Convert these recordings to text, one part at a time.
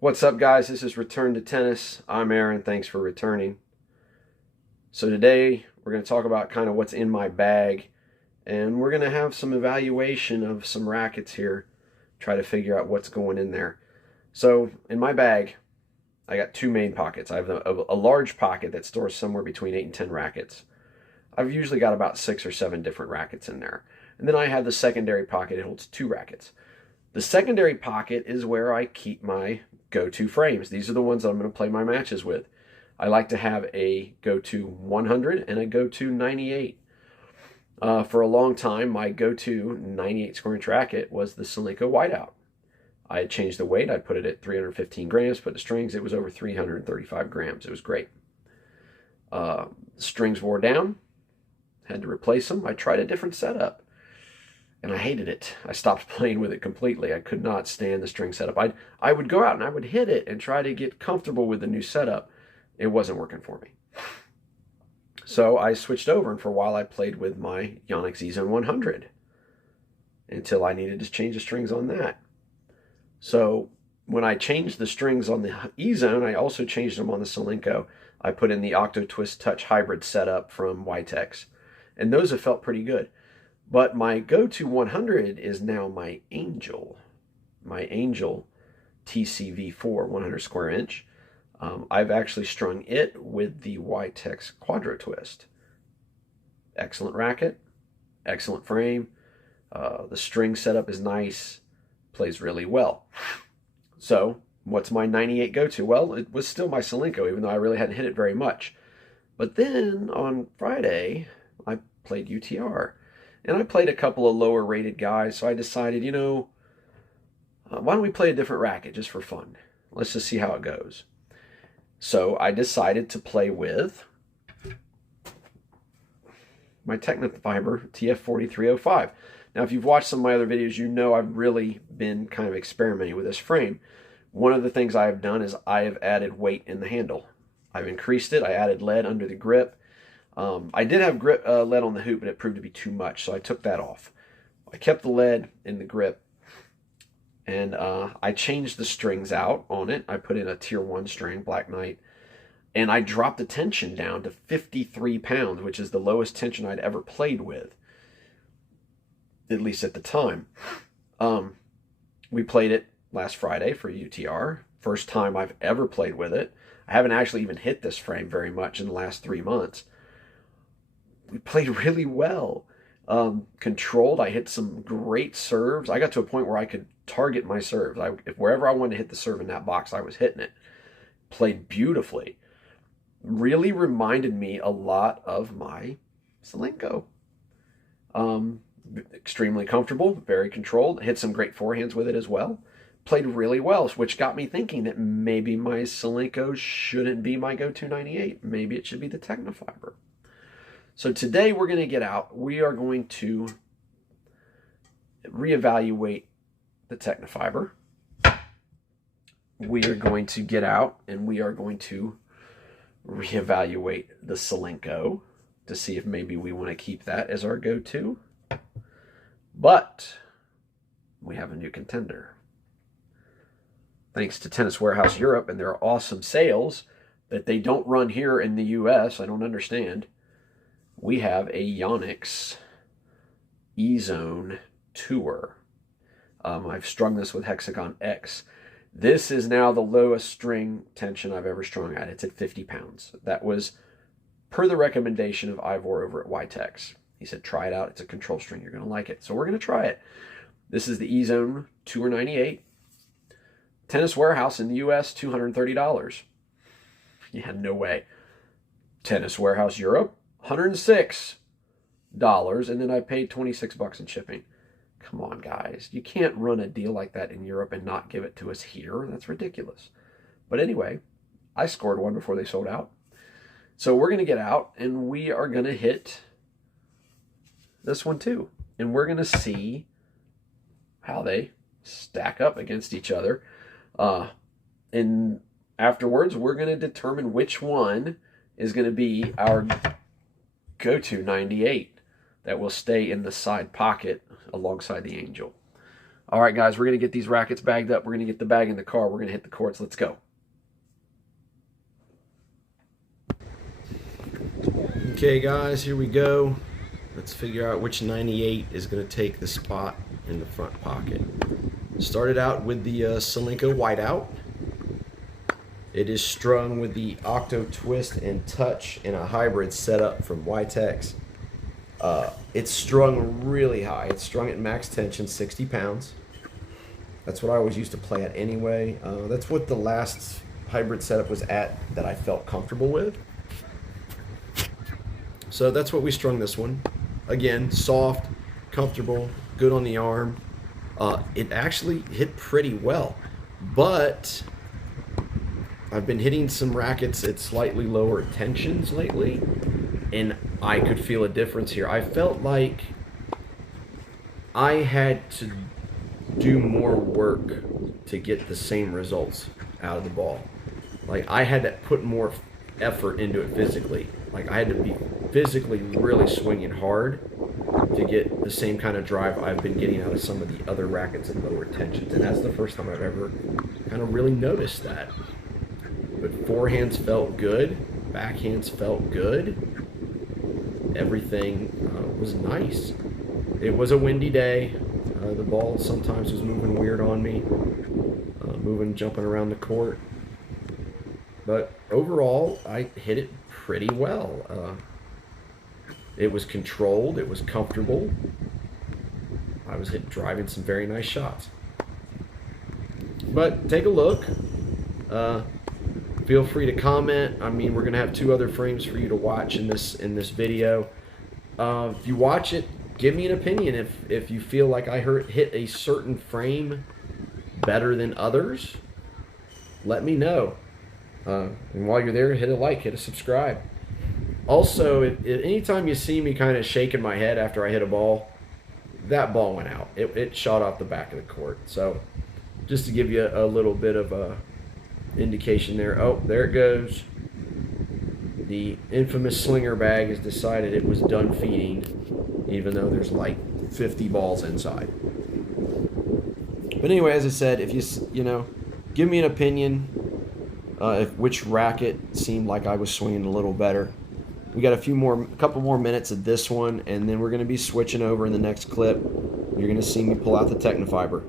What's up, guys? This is Return to Tennis. I'm Aaron. Thanks for returning. So today we're going to talk about kind of what's in my bag, and we're going to have some evaluation of some rackets here, try to figure out what's going in there. So in my bag, I got two main pockets. I have a large pocket that stores somewhere between 8 and 10 rackets. I've usually got about 6 or 7 different rackets in there. And then I have the secondary pocket. It holds 2 rackets. The secondary pocket is where I keep my go-to frames. These are the ones that I'm going to play my matches with. I like to have a go-to 100 and a go-to 98. For a long time, my go-to 98 square inch racket was the Solinco Whiteout. I had changed the weight. I put it at 315 grams, put the strings. It was over 335 grams. It was great. The strings wore down. Had to replace them. I tried a different setup, and I hated it. I stopped playing with it completely. I could not stand the string setup. I would go out and I would hit it and try to get comfortable with the new setup. It wasn't working for me. So I switched over, and for a while I played with my Yonex E-Zone 100 until I needed to change the strings on that. So when I changed the strings on the E-Zone, I also changed them on the Solinco. I put in the Octo Twist Touch Hybrid setup from Witex, and those have felt pretty good. But my go-to 100 is now my Angel TCV4 100 square inch. I've actually strung it with the Witex Quadro Twist. Excellent racket, excellent frame. The string setup is nice, plays really well. So what's my 98 go-to? Well, it was still my Solinco, even though I really hadn't hit it very much. But then on Friday, I played UTR. And I played a couple of lower rated guys, so I decided, why don't we play a different racket just for fun? Let's just see how it goes. So I decided to play with my Tecnifibre TF4305. Now, if you've watched some of my other videos, you know I've really been kind of experimenting with this frame. One of the things I have done is I have added weight in the handle. I've increased it. I added lead under the grip. I did have lead on the hoop, but it proved to be too much, so I took that off. I kept the lead in the grip, and I changed the strings out on it. I put in a tier 1 string, Black Knight, and I dropped the tension down to 53 pounds, which is the lowest tension I'd ever played with, at least at the time. We played it last Friday for UTR. First time I've ever played with it. I haven't actually even hit this frame very much in the last 3 months. We played really well. Controlled. I hit some great serves. I got to a point where I could target my serves. If wherever I wanted to hit the serve in that box, I was hitting it. Played beautifully. Really reminded me a lot of my Solinco. Extremely comfortable, very controlled. Hit some great forehands with it as well. Played really well, which got me thinking that maybe my Solinco shouldn't be my go-to 98. Maybe it should be the Tecnifibre. So today we're going to get out. We are going to reevaluate the Tecnifibre. We are going to get out and we are going to reevaluate the Solinco to see if maybe we want to keep that as our go-to. But we have a new contender. Thanks to Tennis Warehouse Europe and their awesome sales that they don't run here in the US, I don't understand. We have a Yonex E-Zone Tour. I've strung this with Hexagon X. This is now the lowest string tension I've ever strung at. It's at 50 pounds. That was per the recommendation of Ivor over at Witex. He said, try it out. It's a control string. You're going to like it. So we're going to try it. This is the E-Zone Tour 98. Tennis Warehouse in the US, $230. Yeah, no way. Tennis Warehouse Europe, $106. And then I paid 26 bucks in shipping. Come on, guys. You can't run a deal like that in Europe and not give it to us here. That's ridiculous. But anyway, I scored one before they sold out. So we're going to get out and we are going to hit this one too. And we're going to see how they stack up against each other. And afterwards, we're going to determine which one is going to be our go-to 98 that will stay in the side pocket alongside the Angel. All right, guys, we're going to get these rackets bagged up. We're going to get the bag in the car. We're going to hit the courts. Let's go. Okay, guys, here we go. Let's figure out which 98 is going to take the spot in the front pocket. Started out with the Solinco Whiteout. It is strung with the Octo Twist and Touch in a hybrid setup from Witex. It's strung really high. It's strung at max tension, 60 pounds. That's what I always used to play at anyway. That's what the last hybrid setup was at that I felt comfortable with. So that's what we strung this one. Again, soft, comfortable, good on the arm. It actually hit pretty well, but I've been hitting some rackets at slightly lower tensions lately, and I could feel a difference here. I felt like I had to do more work to get the same results out of the ball. Like, I had to put more effort into it physically. Like, I had to be physically really swinging hard to get the same kind of drive I've been getting out of some of the other rackets at lower tensions. And that's the first time I've ever kind of really noticed that. But forehands felt good, backhands felt good. Everything was nice. It was a windy day. The ball sometimes was moving weird on me, jumping around the court. But overall, I hit it pretty well. It was controlled. It was comfortable. I was driving some very nice shots. But take a look. Feel free to comment. I mean, we're gonna have 2 other frames for you to watch in this video. If you watch it, give me an opinion. If you feel like I hit a certain frame better than others, let me know. And while you're there, hit a like, hit a subscribe. Also, anytime you see me kind of shaking my head after I hit a ball, that ball went out. It shot off the back of the court. So just to give you a little bit of a indication there. Oh, there it goes. The infamous slinger bag has decided it was done feeding, even though there's like 50 balls inside. But anyway, as I said, if you know, give me an opinion if which racket seemed like I was swinging a little better. We got a couple more minutes of this one, and then we're going to be switching over in the next clip. You're going to see me pull out the Technofiber.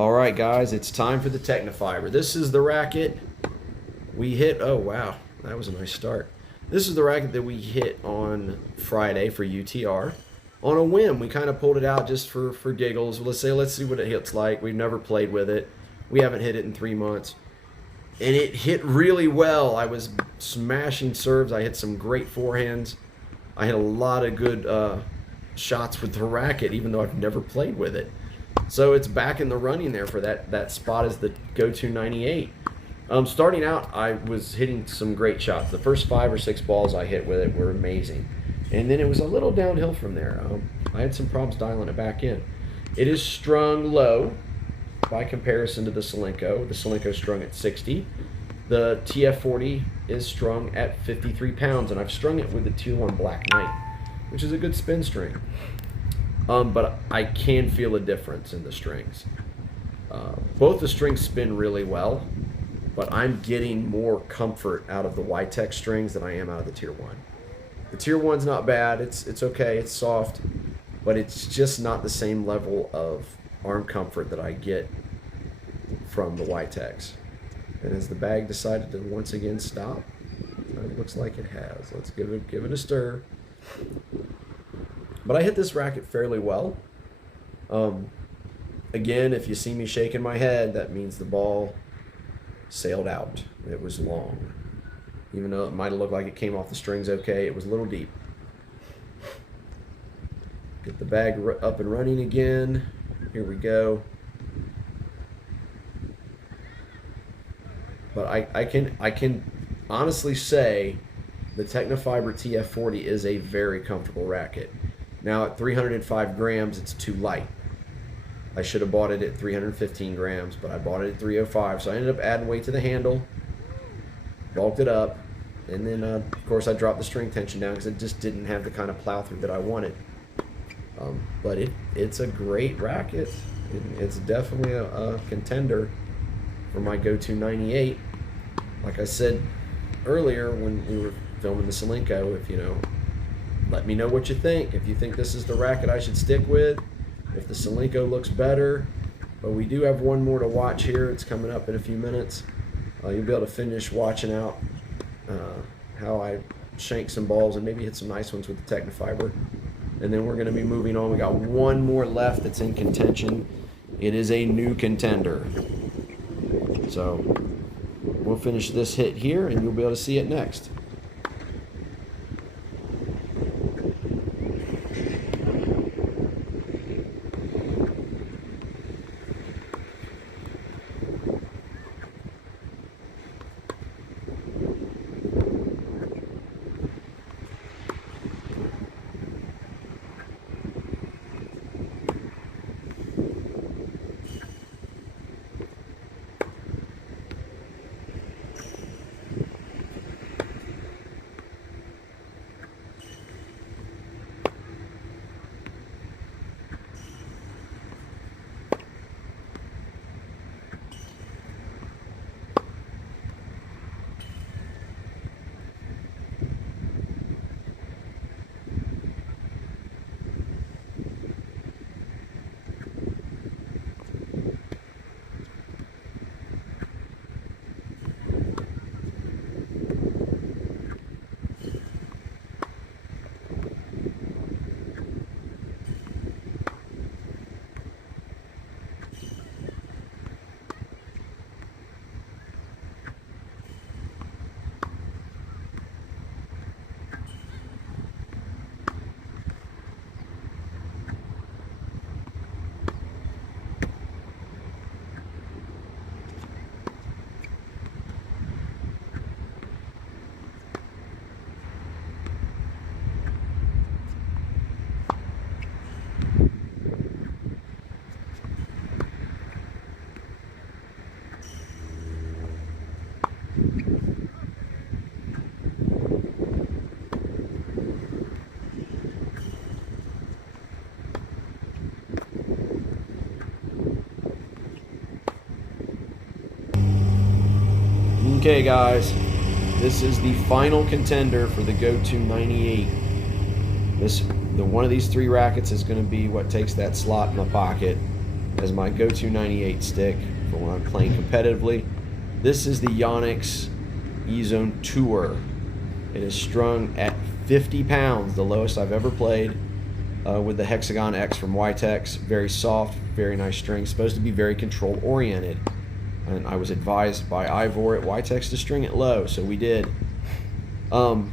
All right, guys, it's time for the Technifiber. This is the racket we hit. Oh, wow, that was a nice start. This is the racket that we hit on Friday for UTR. On a whim, we kind of pulled it out just for giggles. Let's see what it hits like. We've never played with it. We haven't hit it in 3 months. And it hit really well. I was smashing serves. I hit some great forehands. I hit a lot of good shots with the racket, even though I've never played with it. So it's back in the running there for that spot as the go-to 98. Starting out, I was hitting some great shots. The first 5 or 6 balls I hit with it were amazing. And then it was a little downhill from there. I had some problems dialing it back in. It is strung low by comparison to the Solinco. The Solinco is strung at 60. The TF40 is strung at 53 pounds, and I've strung it with the Tier 1 Black Knight, which is a good spin string. But I can feel a difference in the strings. Both the strings spin really well, but I'm getting more comfort out of the Y-Tech strings than I am out of the Tier 1. The Tier 1's not bad, it's okay, it's soft, but it's just not the same level of arm comfort that I get from the Y-Techs. And has the bag decided to once again stop? It looks like it has. Let's give it a stir. But I hit this racket fairly well. Again, if you see me shaking my head, that means the ball sailed out. It was long. Even though it might have looked like it came off the strings okay, it was a little deep. Get the bag up and running again. Here we go. But I can honestly say the Technifiber TF40 is a very comfortable racket. Now at 305 grams, it's too light. I should have bought it at 315 grams, but I bought it at 305, so I ended up adding weight to the handle, bulked it up, and then of course I dropped the string tension down because it just didn't have the kind of plow through that I wanted. But it's a great racket. It's definitely a contender for my go-to 98. Like I said earlier when we were filming the Solinco, let me know what you think. If you think this is the racket I should stick with, if the Solinco looks better. But we do have one more to watch here. It's coming up in a few minutes. You'll be able to finish watching out how I shank some balls and maybe hit some nice ones with the Technifiber. And then we're going to be moving on. We got one more left that's in contention. It is a new contender. So we'll finish this hit here and you'll be able to see it next. Okay guys, this is the final contender for the go-to 98. One of these 3 rackets is going to be what takes that slot in the pocket. as my go-to 98 stick for when I'm playing competitively. This is the Yonex E-Zone Tour. It is strung at 50 pounds, the lowest I've ever played, with the Hexagon X from Witex. Very soft, very nice string, supposed to be very control oriented. And I was advised by Ivor at Witex to string it low, so we did. I'm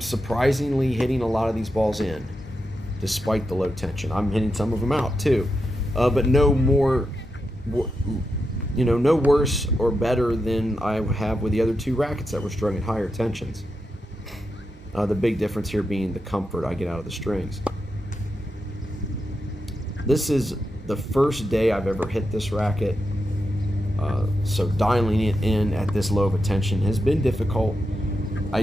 surprisingly hitting a lot of these balls in, despite the low tension. I'm hitting some of them out too, but no more, no worse or better than I have with the other two rackets that were strung at higher tensions. The big difference here being the comfort I get out of the strings. This is the first day I've ever hit this racket, so dialing it in at this low of a tension has been difficult. I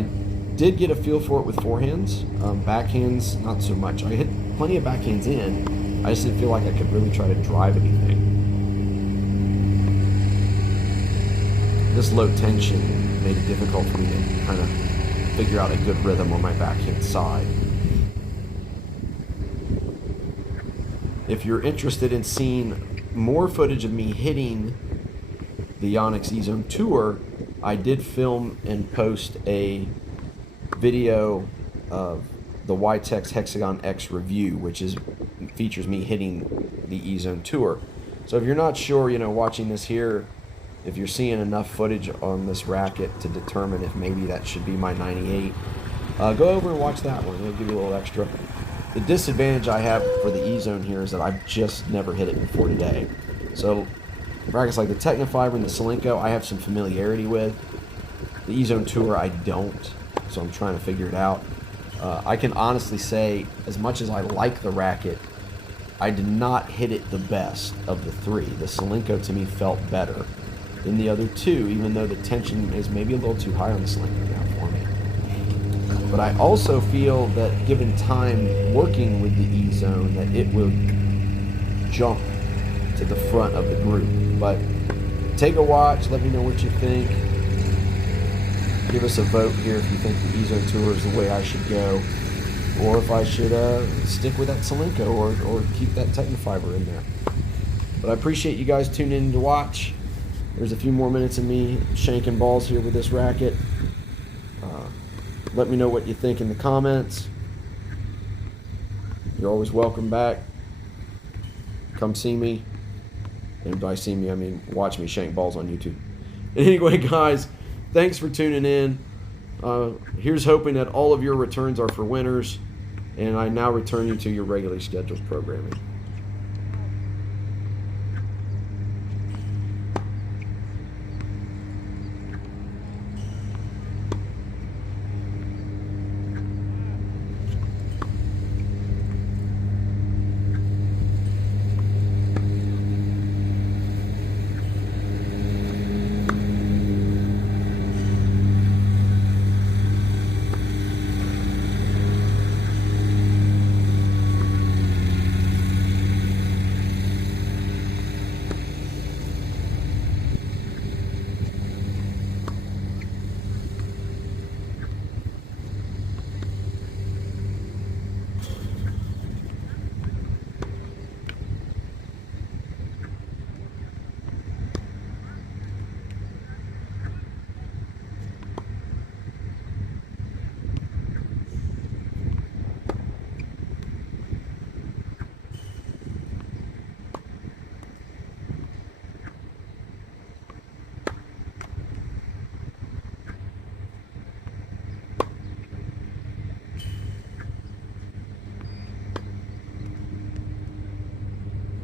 did get a feel for it with forehands. Backhands, not so much. I hit plenty of backhands in. I just didn't feel like I could really try to drive anything. This low tension made it difficult for me to kind of figure out a good rhythm on my backhand side. If you're interested in seeing more footage of me hitting the Yonex E-Zone Tour, I did film and post a video of the Witex Hexagon X review, which features me hitting the E-Zone Tour. So if you're not sure, watching this here, if you're seeing enough footage on this racket to determine if maybe that should be my 98, go over and watch that one. It'll give you a little extra. The disadvantage I have for the E-Zone here is that I've just never hit it before today. So rackets like the Technifiber and the Solinco I have some familiarity with. The E-Zone Tour I don't, so I'm trying to figure it out. I can honestly say, as much as I like the racket, I did not hit it the best of the three. The Solinco to me felt better than the other two, even though the tension is maybe a little too high on the Solinco now for me. But I also feel that given time working with the E-Zone, that it will jump to the front of the group. But take a watch, let me know what you think. Give us a vote here if you think the E-Zone Tour is the way I should go, or if I should stick with that Solinco or keep that Technifiber in there. But I appreciate you guys tuning in to watch. There's a few more minutes of me shanking balls here with this racket. Let me know what you think in the comments. You're always welcome back. Come see me. And by see me, I mean watch me shank balls on YouTube. Anyway, guys, thanks for tuning in. Here's hoping that all of your returns are for winners, and I now return you to your regularly scheduled programming.